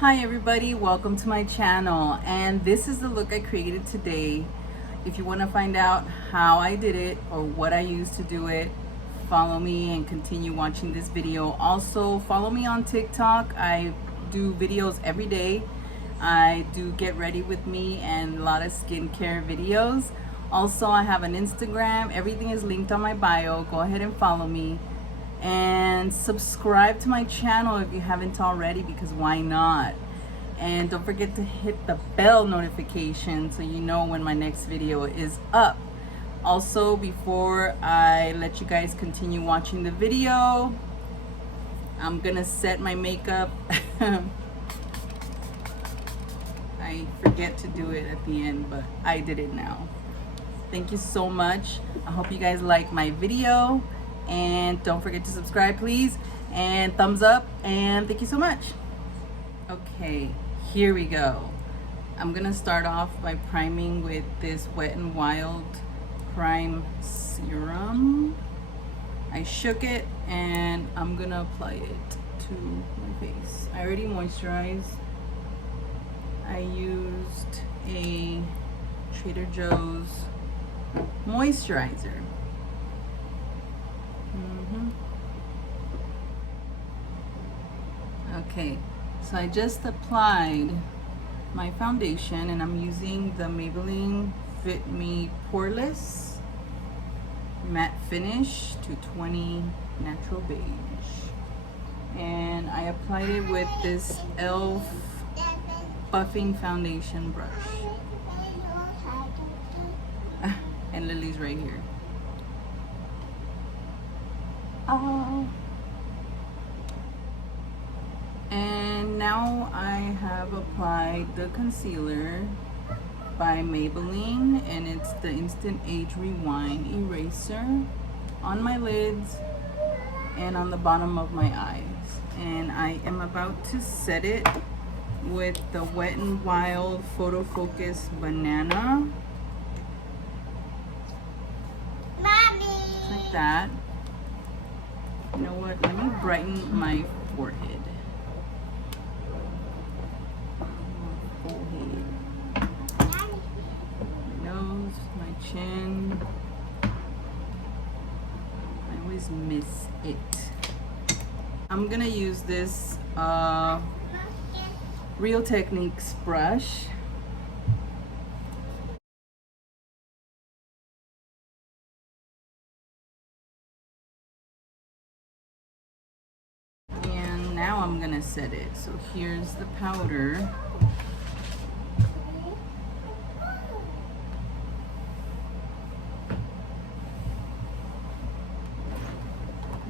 Hi everybody, welcome to my channel, and this is the look I created today. If you want to find out how I did it or what I used to do it, follow me and continue watching this video. Also follow me on TikTok. I do videos every day. I do get ready with me and a lot of skincare videos. Also I have an Instagram. Everything is linked on my bio. Go ahead and follow me and subscribe to my channel if you haven't already, because why not? And don't forget to hit the bell notification so you know when my next video is up. Also, before I let you guys continue watching the video, I'm gonna set my makeup. I forget to do it at the end, but I did it now. Thank you so much. I hope you guys like my video, and don't forget to subscribe please, and thumbs up, and thank you so much. Okay, here we go. I'm gonna start off by priming with this Wet n Wild Prime Serum. I shook it and I'm gonna apply it to my face. I already moisturized. I used a Trader Joe's moisturizer. Okay, so I just applied my foundation and I'm using the Maybelline Fit Me Poreless Matte Finish 220 Natural Beige. And I applied it with this e.l.f. buffing foundation brush. And Lily's right here. Oh. And now I have applied the concealer by Maybelline, and it's the Instant Age Rewind Eraser on my lids and on the bottom of my eyes. And I am about to set it with the Wet n Wild Photo Focus Banana. Mommy. Like that. You know what? Let me brighten my forehead. Nose, my chin. I always miss it. I'm gonna use this Real Techniques brush. And now I'm gonna set it. So here's the powder.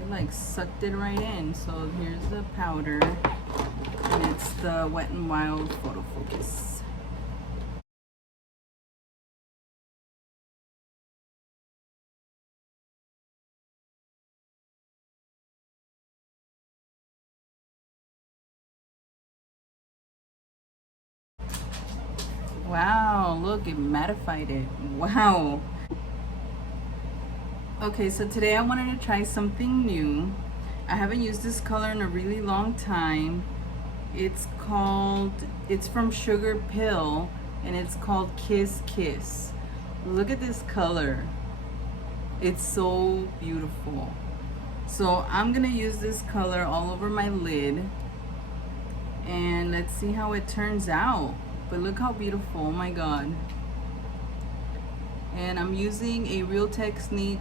Like sucked it right in. So here's the powder, and it's the Wet n Wild Photo Focus. Wow, look, it mattified it. Wow. Okay, so today I wanted to try something new. I haven't used this color in a really long time. It's from Sugar Pill, and it's called Kiss Kiss. Look at this color. It's so beautiful. So I'm gonna use this color all over my lid, and let's see how it turns out. But look how beautiful, oh my god. And I'm using a Real Technique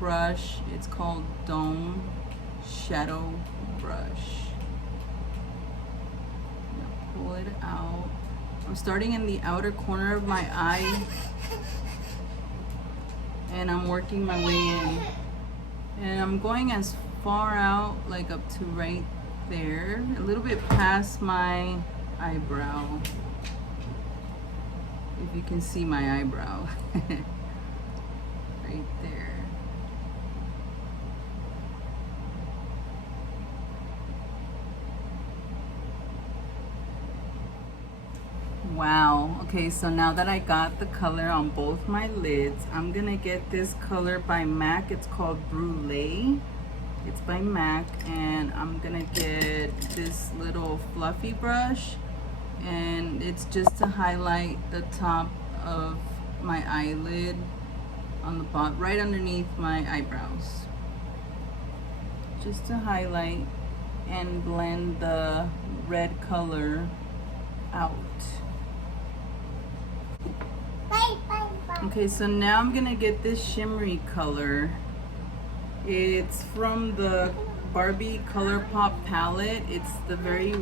brush. It's called Dome Shadow Brush. Pull it out. I'm starting in the outer corner of my eye, and I'm working my way in. And I'm going as far out, like up to right there, a little bit past my eyebrow. If you can see my eyebrow. Right there. Wow. Okay, so now that I got the color on both my lids, I'm gonna get this color by MAC. It's called Brulee. It's by MAC, and I'm gonna get this little fluffy brush, and it's just to highlight the top of my eyelid on the bottom, right underneath my eyebrows. Just to highlight and blend the red color out. Okay, so now I'm gonna get this shimmery color. It's from the Barbie ColourPop palette. It's the very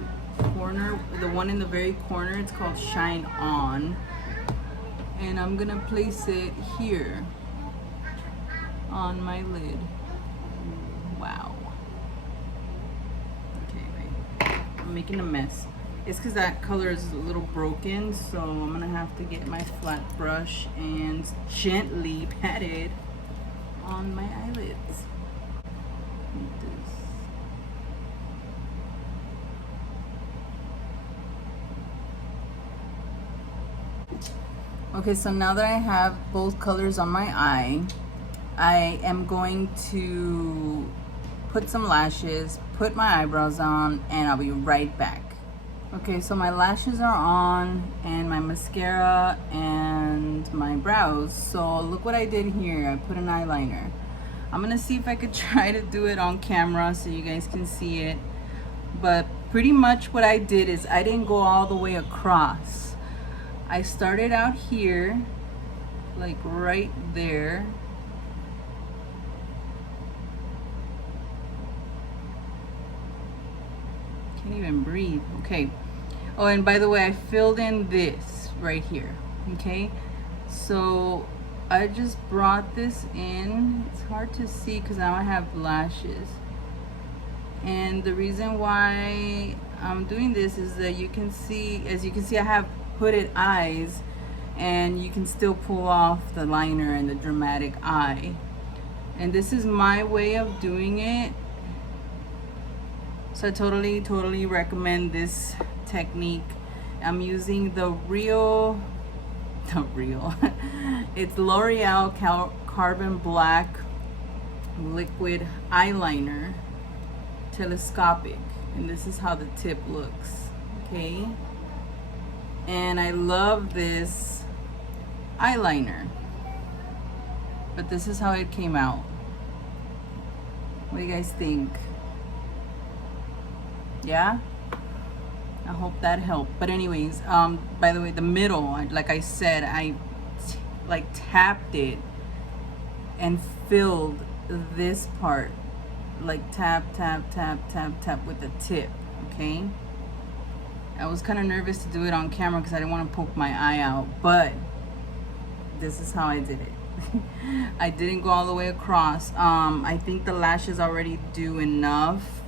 corner, the one in the very corner. It's called Shine On. And I'm gonna place it here on my lid. Wow. Okay, wait. I'm making a mess. It's because that color is a little broken, so I'm gonna have to get my flat brush and gently pat it on my eyelids. Like this. Okay, so now that I have both colors on my eye, I am going to put some lashes, put my eyebrows on, and I'll be right back. Okay, so my lashes are on, and my mascara, and my brows. So look what I did here. I put an eyeliner. I'm gonna see if I could try to do it on camera so you guys can see it. But pretty much what I did is I didn't go all the way across. I started out here, like right there. Can't even breathe. Okay. Oh, and by the way, I filled in this right here. Okay. So I just brought this in. It's hard to see because now I have lashes. And the reason why I'm doing this is that you can see, as you can see, I have hooded eyes, and you can still pull off the liner and the dramatic eye. And this is my way of doing it. So I totally recommend this technique. I'm using the real it's L'Oreal Carbon Black liquid eyeliner, telescopic, and this is how the tip looks. Okay, and I love this eyeliner, but this is how it came out. What do you guys think? Yeah, I hope that helped. But anyways, by the way, the middle, like I said, I like tapped it and filled this part, like tap with the tip. Okay, I was kind of nervous to do it on camera because I didn't want to poke my eye out, but this is how I did it. I didn't go all the way across. I think the lashes already do enough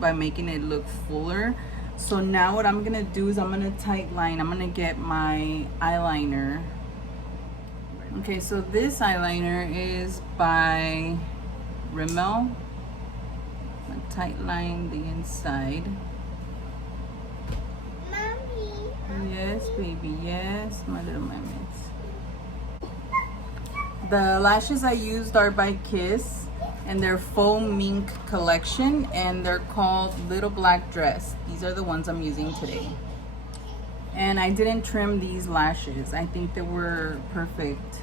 by making it look fuller. So now what I'm gonna do is I'm gonna tight line. I'm gonna get my eyeliner. Okay, so this eyeliner is by Rimmel. I tight line the inside. Mommy. Yes, baby, yes, my little mermaids. The lashes I used are by Kiss, and they're faux mink collection, and they're called Little Black Dress. These are the ones I'm using today. And I didn't trim these lashes. I think they were perfect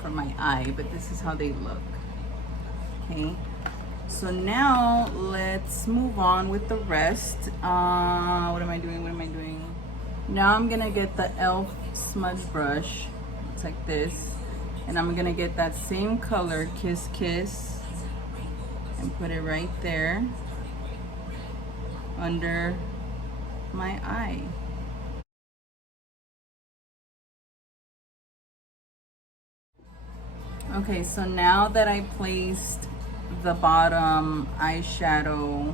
for my eye, but this is how they look. Okay, so now let's move on with the rest. What am I doing? Now I'm gonna get the e.l.f. smudge brush. It's like this. And I'm gonna get that same color, Kiss Kiss, and put it right there under my eye. Okay, so now that I placed the bottom eyeshadow,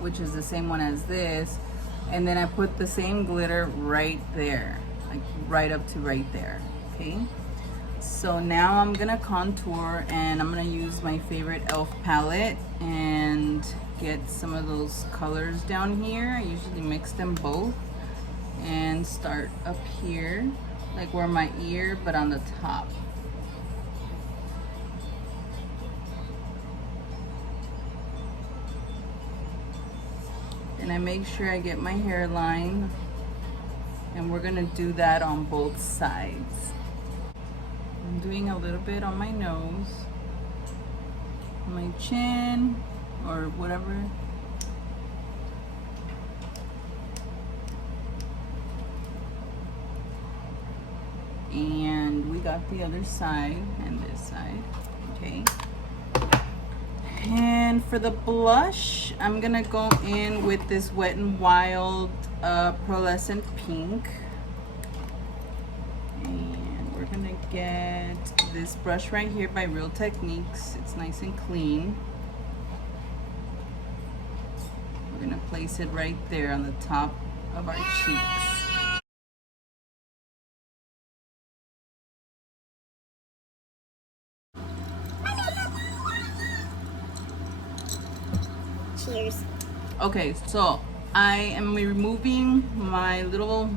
which is the same one as this, and then I put the same glitter right there, like right up to right there. Okay, so now I'm gonna contour, and I'm gonna use my favorite e.l.f. palette and get some of those colors down here. I usually mix them both and start up here, like where my ear, but on the top. and I make sure I get my hairline, and we're gonna do that on both sides. I'm doing a little bit on my nose, my chin, or whatever. And we got the other side and this side. Okay. And for the blush, I'm gonna go in with this Wet n Wild pearlescent pink. And we're gonna get this brush right here by Real Techniques. It's nice and clean. We're gonna place it right there on the top of our cheeks. Cheers. Okay, so I am removing my little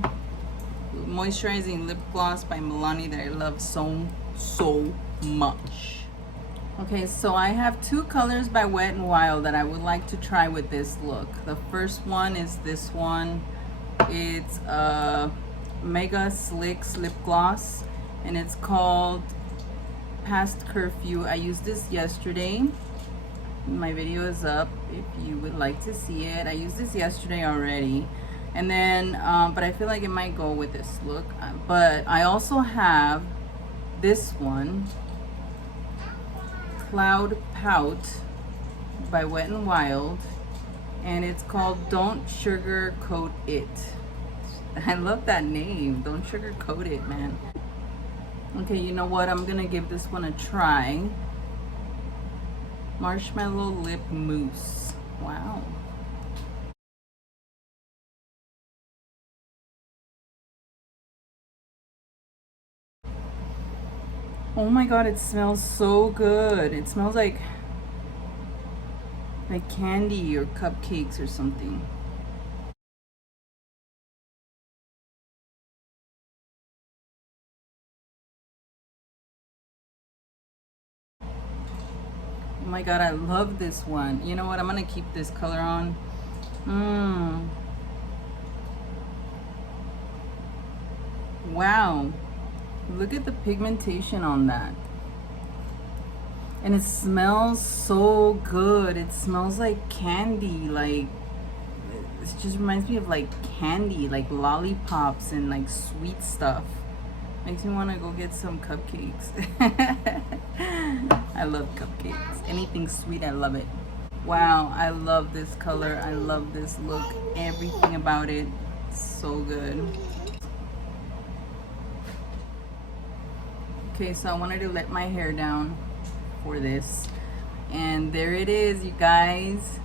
moisturizing lip gloss by Milani that I love so much. Okay, so I have two colors by Wet n Wild that I would like to try with this look. The first one is this one. It's a Mega Slicks lip gloss, and it's called Past Curfew. I used this yesterday. My video is up if you would like to see it. I used this yesterday already, and then but I feel like it might go with this look. But I also have this one, Cloud Pout by Wet n Wild, and it's called Don't Sugarcoat It. I love that name, Don't Sugarcoat It, man. Okay, you know what, I'm gonna give this one a try. Marshmallow Lip Mousse. Wow. Oh my god, it smells so good. It smells like candy or cupcakes or something. Oh my god, I love this one. You know what? I'm gonna keep this color on. Wow. Look at the pigmentation on that. And it smells so good. It smells like candy. Like, it just reminds me of like candy, like lollipops and like sweet stuff. Makes me want to go get some cupcakes. I love cupcakes. Anything sweet, I love it. Wow, I love this color. I love this look. Everything about it. So good. Okay, so I wanted to let my hair down for this. And there it is, you guys.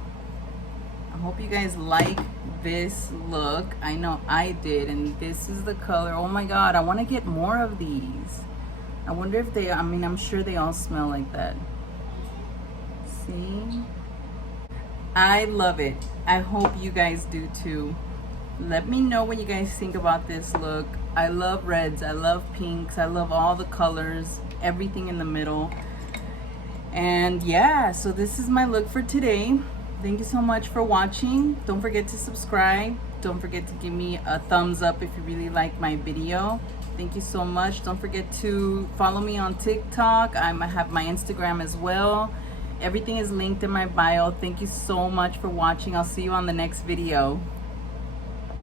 I hope you guys like this look. I know I did, and this is the color. Oh my god, I want to get more of these. I wonder if they, I mean, I'm sure they all smell like that. See? I love it. I hope you guys do too. Let me know what you guys think about this look. I love reds, I love pinks, I love all the colors, everything in the middle. And yeah, so this is my look for today. Thank you so much for watching. Don't forget to subscribe. Don't forget to give me a thumbs up if you really like my video. Thank you so much. Don't forget to follow me on TikTok. I have my Instagram as well. Everything is linked in my bio. Thank you so much for watching. I'll see you on the next video.